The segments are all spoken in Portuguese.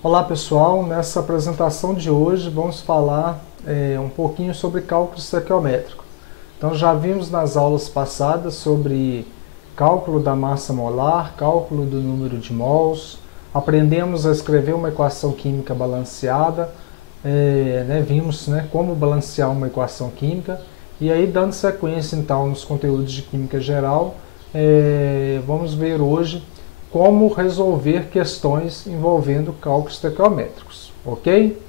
Olá pessoal, nessa apresentação de hoje vamos falar um pouquinho sobre cálculo estequiométrico. Então já vimos nas aulas passadas sobre cálculo da massa molar, cálculo do número de mols, aprendemos a escrever uma equação química balanceada, vimos como balancear uma equação química e aí dando sequência então nos conteúdos de química geral, vamos ver hoje como resolver questões envolvendo cálculos estequiométricos, ok?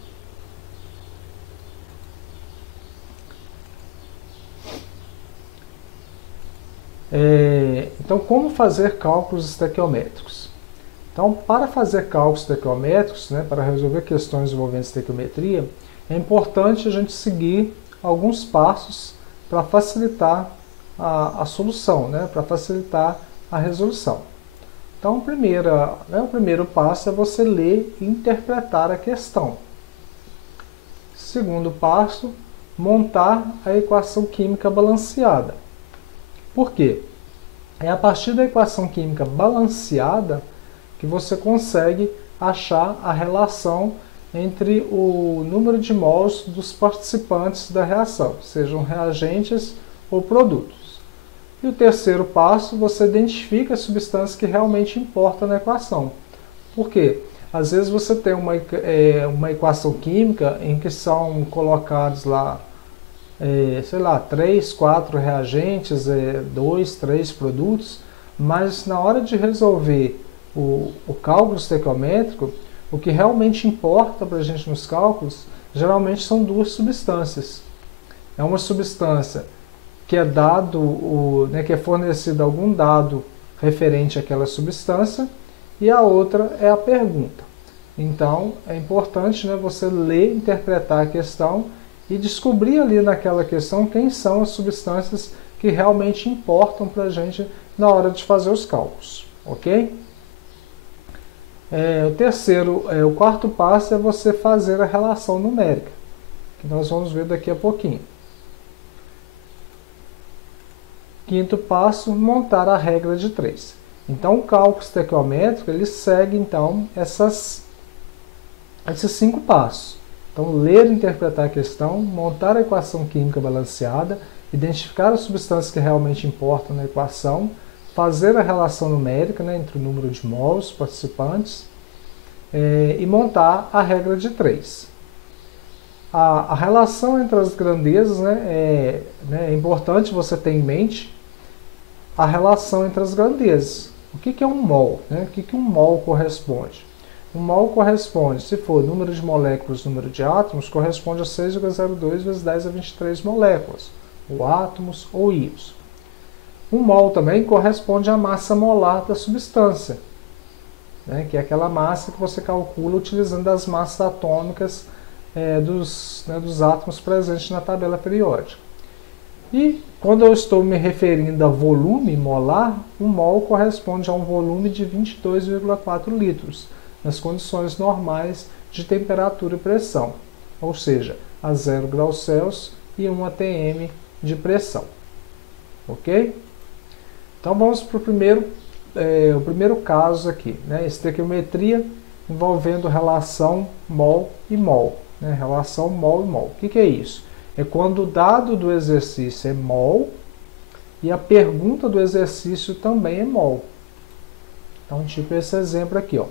Então, como fazer cálculos estequiométricos? Então, para fazer cálculos estequiométricos, para resolver questões envolvendo estequiometria, é importante a gente seguir alguns passos para facilitar a solução, para facilitar a resolução. Então, o primeiro passo é você ler e interpretar a questão. Segundo passo, montar a equação química balanceada. Por quê? É a partir da equação química balanceada que você consegue achar a relação entre o número de mols dos participantes da reação, sejam reagentes ou produtos. E o terceiro passo, você identifica as substâncias que realmente importam na equação. Por quê? Às vezes você tem uma equação química em que são colocados lá, 3, 4 reagentes, 2, 3 produtos, mas na hora de resolver o cálculo estequiométrico, o que realmente importa para a gente nos cálculos, geralmente são duas substâncias. É uma substância que é que é fornecido algum dado referente àquela substância, e a outra é a pergunta. Então, é importante você ler, interpretar a questão e descobrir ali naquela questão quem são as substâncias que realmente importam para a gente na hora de fazer os cálculos, ok? O quarto passo é você fazer a relação numérica, que nós vamos ver daqui a pouquinho. Quinto passo, montar a regra de 3. Então, o cálculo estequiométrico, ele segue, então, esses 5 passos. Então, ler e interpretar a questão, montar a equação química balanceada, identificar as substâncias que realmente importam na equação, fazer a relação numérica entre o número de mols participantes e montar a regra de 3. A relação entre as grandezas é importante você ter em mente a relação entre as grandezas. O que é um mol? O que um mol corresponde? Um mol corresponde, se for número de moléculas, número de átomos, corresponde a 6,02 vezes 10 a 23 moléculas, ou átomos ou íons. Um mol também corresponde à massa molar da substância, que é aquela massa que você calcula utilizando as massas atômicas dos átomos presentes na tabela periódica. E quando eu estou me referindo a volume molar, um mol corresponde a um volume de 22,4 litros, nas condições normais de temperatura e pressão, ou seja, a 0 graus Celsius e 1 atm de pressão. Ok? Então vamos para o primeiro caso aqui, estequiometria envolvendo relação mol e mol. Relação mol e mol. O que é isso? É quando o dado do exercício é mol e a pergunta do exercício também é mol. Então, tipo esse exemplo aqui, ó.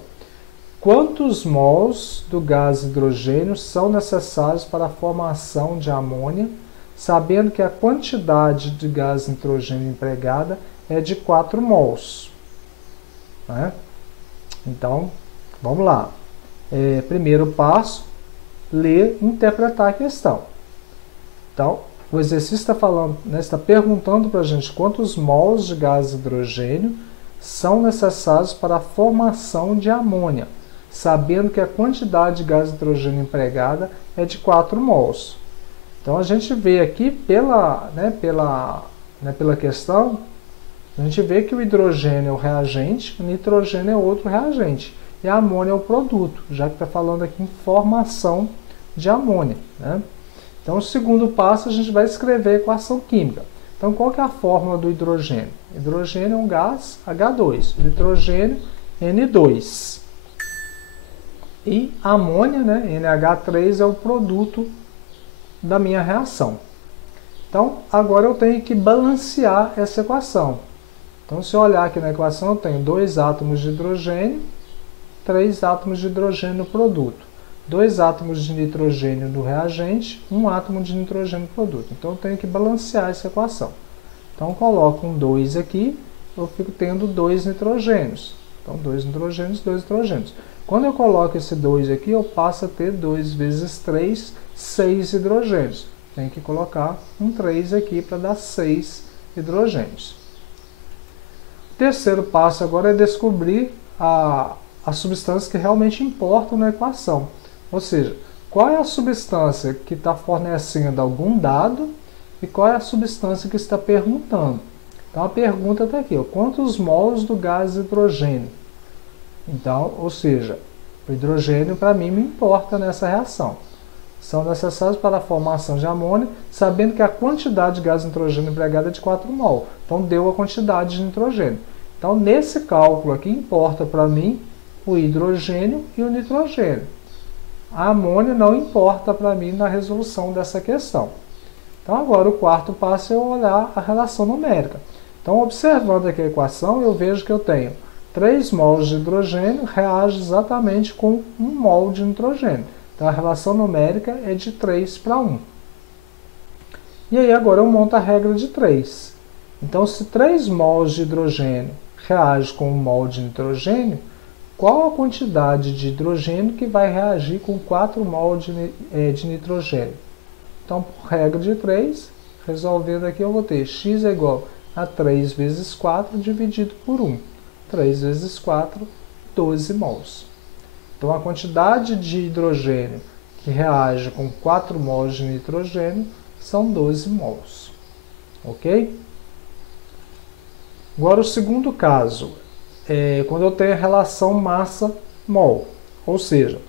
Quantos mols do gás hidrogênio são necessários para a formação de amônia, sabendo que a quantidade de gás nitrogênio empregada é de 4 mols? Então, vamos lá. Primeiro passo, ler e interpretar a questão. Então, o exercício está perguntando para a gente quantos mols de gás hidrogênio são necessários para a formação de amônia, sabendo que a quantidade de gás hidrogênio empregada é de 4 mols. Então, a gente vê aqui pela questão, a gente vê que o hidrogênio é o reagente, o nitrogênio é outro reagente, e a amônia é o produto, já que está falando aqui em formação de amônia. Então, o segundo passo, a gente vai escrever a equação química. Então, qual que é a fórmula do hidrogênio? Hidrogênio é um gás H2, nitrogênio N2. E a amônia, né, NH3, é o produto da minha reação. Então, agora eu tenho que balancear essa equação. Então, se eu olhar aqui na equação, eu tenho 2 átomos de hidrogênio, 3 átomos de hidrogênio no produto, 2 átomos de nitrogênio no reagente, 1 átomo de nitrogênio no produto. Então, eu tenho que balancear essa equação. Então, eu coloco um 2 aqui, eu fico tendo 2 nitrogênios. Então, 2 nitrogênios, 2 nitrogênios. Quando eu coloco esse 2 aqui, eu passo a ter 2 vezes 3, 6 hidrogênios. Tem que colocar um 3 aqui para dar 6 hidrogênios. O terceiro passo agora é descobrir as substâncias que realmente importam na equação. Ou seja, qual é a substância que está fornecendo algum dado e qual é a substância que está perguntando. Então a pergunta está aqui, ó, quantos mols do gás hidrogênio? Então, ou seja, o hidrogênio para mim me importa nessa reação. São necessários para a formação de amônia, sabendo que a quantidade de gás nitrogênio empregada é de 4 mol. Então, deu a quantidade de nitrogênio. Então, nesse cálculo aqui, importa para mim o hidrogênio e o nitrogênio. A amônia não importa para mim na resolução dessa questão. Então, agora, o quarto passo é eu olhar a relação numérica. Então, observando aqui a equação, eu vejo que eu tenho 3 mols de hidrogênio reage exatamente com 1 mol de nitrogênio. Então, a relação numérica é de 3 para 1. E aí, agora eu monto a regra de 3. Então, se 3 mols de hidrogênio reage com 1 mol de nitrogênio, qual a quantidade de hidrogênio que vai reagir com 4 mol de nitrogênio? Então, por regra de 3, resolvendo aqui, eu vou ter x é igual a 3 vezes 4 dividido por 1. 3 vezes 4, 12 mols. Então, a quantidade de hidrogênio que reage com 4 mols de nitrogênio são 12 mols. Ok? Agora, o segundo caso é quando eu tenho a relação massa-mol. Ou seja,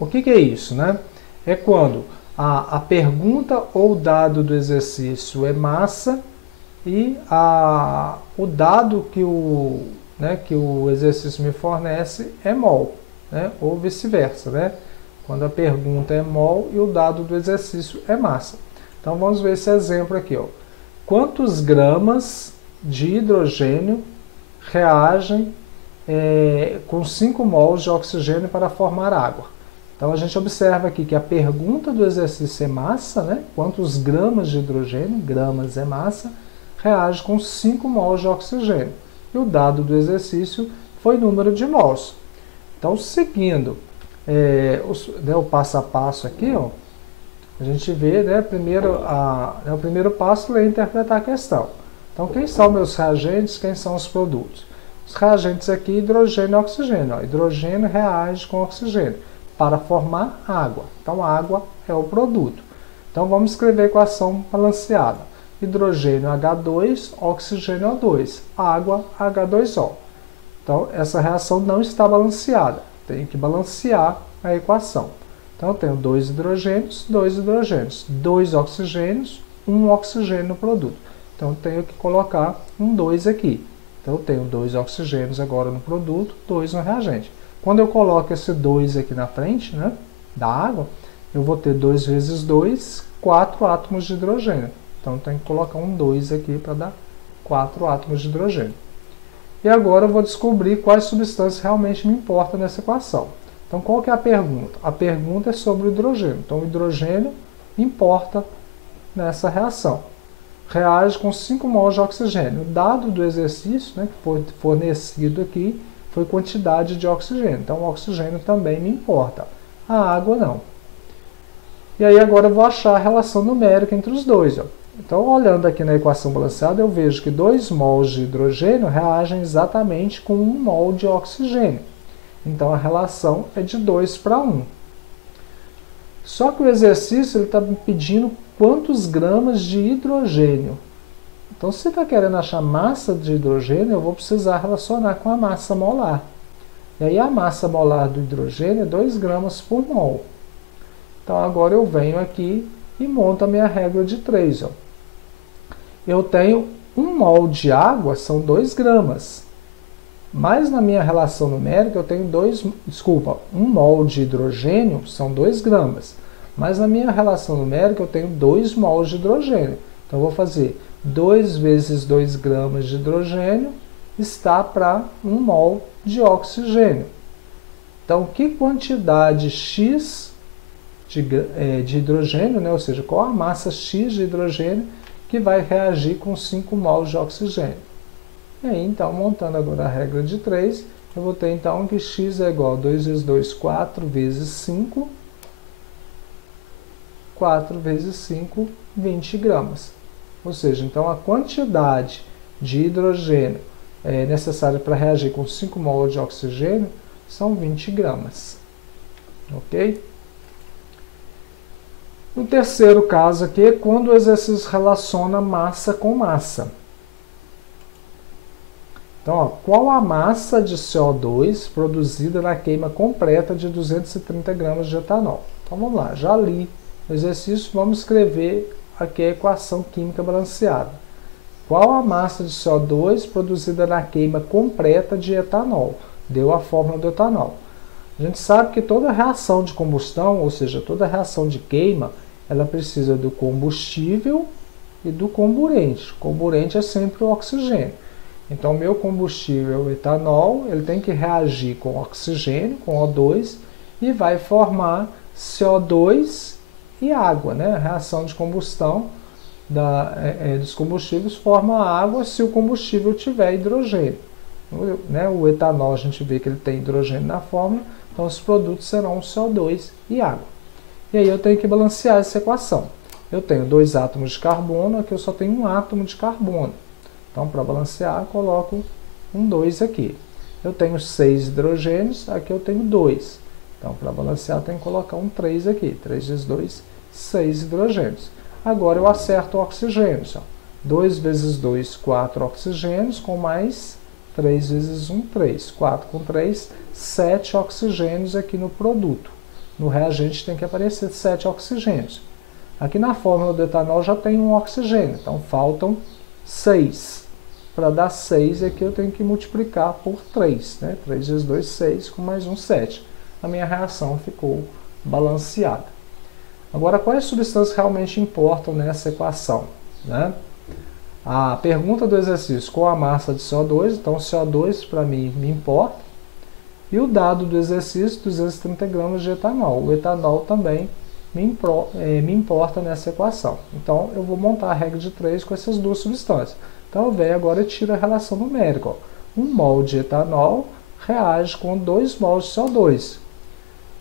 o que é isso, né? É quando a pergunta ou dado do exercício é massa e o dado que o exercício me fornece é mol, né? Ou vice-versa, né? Quando a pergunta é mol e o dado do exercício é massa. Então vamos ver esse exemplo aqui, ó. Quantos gramas de hidrogênio reagem com 5 mols de oxigênio para formar água? Então a gente observa aqui que a pergunta do exercício é massa, né? Quantos gramas de hidrogênio, gramas é massa, reage com 5 mols de oxigênio. E o dado do exercício foi número de mols. Então, seguindo o passo a passo aqui, ó, a gente vê, né, o primeiro passo é interpretar a questão. Então, quem são meus reagentes, quem são os produtos? Os reagentes aqui, hidrogênio e oxigênio. Ó, hidrogênio reage com oxigênio para formar água. Então, a água é o produto. Então, vamos escrever a equação balanceada. Hidrogênio H2, oxigênio O2, água H2O. Então, essa reação não está balanceada. Tenho que balancear a equação. Então, eu tenho 2 hidrogênios, 2 oxigênios, 1 oxigênio no produto. Então, eu tenho que colocar um 2 aqui. Então, eu tenho 2 oxigênios agora no produto, 2 no reagente. Quando eu coloco esse 2 aqui na frente, né, da água, eu vou ter 2 vezes 2, 4 átomos de hidrogênio. Então, eu tenho que colocar um 2 aqui para dar 4 átomos de hidrogênio. E agora eu vou descobrir quais substâncias realmente me importam nessa equação. Então, qual que é a pergunta? A pergunta é sobre o hidrogênio. Então, o hidrogênio importa nessa reação. Reage com 5 mols de oxigênio. O dado do exercício, né, que foi fornecido aqui, foi quantidade de oxigênio. Então, o oxigênio também me importa. A água não. E aí, agora eu vou achar a relação numérica entre os dois. Ó. Então, olhando aqui na equação balanceada, eu vejo que 2 mols de hidrogênio reagem exatamente com 1 mol de oxigênio. Então, a relação é de 2 para 1. Só que o exercício está me pedindo quantos gramas de hidrogênio. Então, se está querendo achar massa de hidrogênio, eu vou precisar relacionar com a massa molar. E aí, a massa molar do hidrogênio é 2 gramas por mol. Então, agora eu venho aqui e monto a minha regra de 3. Ó. Eu tenho 1 mol de água, são 2 gramas. Mas na minha relação numérica eu tenho 1 mol de hidrogênio são 2 gramas. Mas na minha relação numérica eu tenho 2 mols de hidrogênio. Então eu vou fazer 2 vezes 2 gramas de hidrogênio está para 1 mol de oxigênio. Então que quantidade X de hidrogênio, né? Ou seja, qual a massa X de hidrogênio que vai reagir com 5 mols de oxigênio? E aí, então, montando agora a regra de 3, eu vou ter, então, que x é igual a 2 vezes 2, 4 vezes 5. 4 vezes 5, 20 gramas. Ou seja, então, a quantidade de hidrogênio necessária para reagir com 5 mol de oxigênio são 20 gramas. Ok? No terceiro caso aqui é quando o exercício relaciona massa com massa. Então, ó, qual a massa de CO2 produzida na queima completa de 230 gramas de etanol? Então, vamos lá, já li o exercício, vamos escrever aqui a equação química balanceada. Qual a massa de CO2 produzida na queima completa de etanol? Deu a fórmula do etanol. A gente sabe que toda reação de combustão, ou seja, toda reação de queima, ela precisa do combustível e do comburente. O comburente é sempre o oxigênio. Então, meu combustível, o etanol, ele tem que reagir com oxigênio, com O2, e vai formar CO2 e água, né? A reação de combustão dos combustíveis forma água se o combustível tiver hidrogênio. O etanol, a gente vê que ele tem hidrogênio na fórmula, então os produtos serão CO2 e água. E aí eu tenho que balancear essa equação. Eu tenho 2 átomos de carbono, aqui eu só tenho 1 átomo de carbono. Então, para balancear, eu coloco um 2 aqui. Eu tenho 6 hidrogênios, aqui eu tenho 2. Então, para balancear, eu tenho que colocar um 3 aqui. 3 vezes 2, 6 hidrogênios. Agora eu acerto o oxigênio. 2 vezes 2, 4 oxigênios, com mais 3 vezes 1, 3. 4 com 3, 7 oxigênios aqui no produto. No reagente tem que aparecer 7 oxigênios. Aqui na fórmula do etanol já tem um oxigênio, então faltam 6. Para dar 6 aqui eu tenho que multiplicar por 3. Né? 3 vezes 2, 6, com mais um 7. A minha reação ficou balanceada. Agora, quais substâncias realmente importam nessa equação? Né? A pergunta do exercício, qual a massa de CO2? Então, CO2 para mim me importa. E o dado do exercício, 230 gramas de etanol. O etanol também me importa nessa equação. Então, eu vou montar a regra de 3 com essas duas substâncias. Então, eu venho agora e tiro a relação numérica. 1 mol de etanol reage com 2 mols de CO2.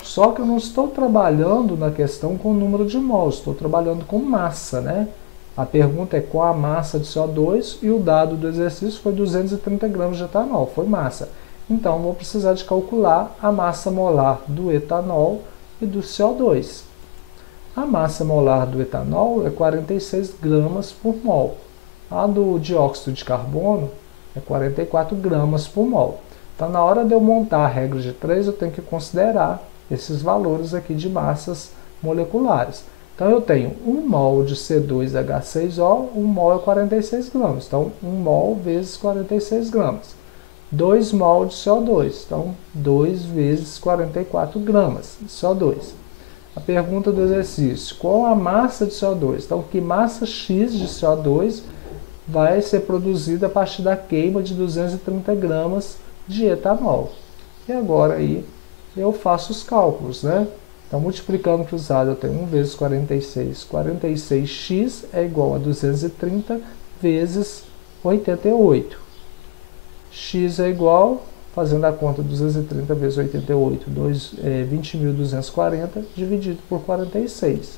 Só que eu não estou trabalhando na questão com o número de mols, estou trabalhando com massa, né? A pergunta é qual a massa de CO2 e o dado do exercício foi 230 gramas de etanol, foi massa. Então, vou precisar de calcular a massa molar do etanol e do CO2. A massa molar do etanol é 46 gramas por mol. A do dióxido de carbono é 44 gramas por mol. Então, na hora de eu montar a regra de 3, eu tenho que considerar esses valores aqui de massas moleculares. Então, eu tenho 1 mol de C2H6O, 1 mol é 46 gramas. Então, 1 mol vezes 46 gramas. 2 mol de CO2, então 2 vezes 44 gramas de CO2. A pergunta do exercício, qual a massa de CO2? Então, que massa X de CO2 vai ser produzida a partir da queima de 230 gramas de etanol? E agora aí eu faço os cálculos, né? Então, multiplicando cruzado, eu tenho 1 vezes 46, 46x é igual a 230 vezes 88. X é igual, fazendo a conta, 230 vezes 88, 20.240, dividido por 46.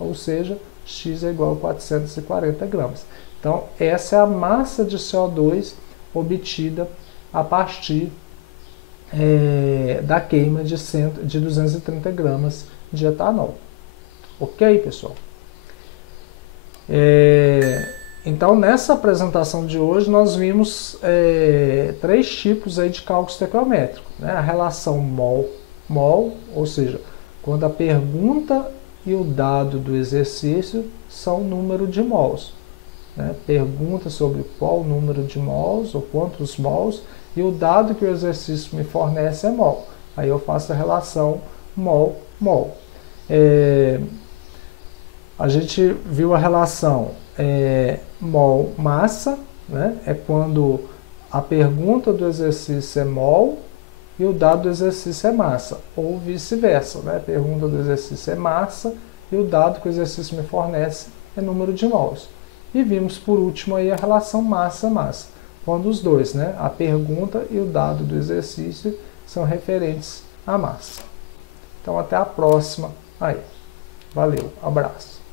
Ou seja, X é igual a 440 gramas. Então, essa é a massa de CO2 obtida a partir da queima de 230 gramas de etanol. Ok, pessoal? Então, nessa apresentação de hoje, nós vimos 3 tipos aí de cálculo estequiométrico. Né? A relação mol, ou seja, quando a pergunta e o dado do exercício são número de mols. Né? Pergunta sobre qual número de mols ou quantos mols, e o dado que o exercício me fornece é mol. Aí eu faço a relação mol-mol. A gente viu a relação mol-massa, né? É quando a pergunta do exercício é mol e o dado do exercício é massa, ou vice-versa, né? A pergunta do exercício é massa e o dado que o exercício me fornece é número de mols. E vimos por último aí a relação massa-massa, quando os dois, né? A pergunta e o dado do exercício são referentes à massa. Então até a próxima aí. Valeu, abraço.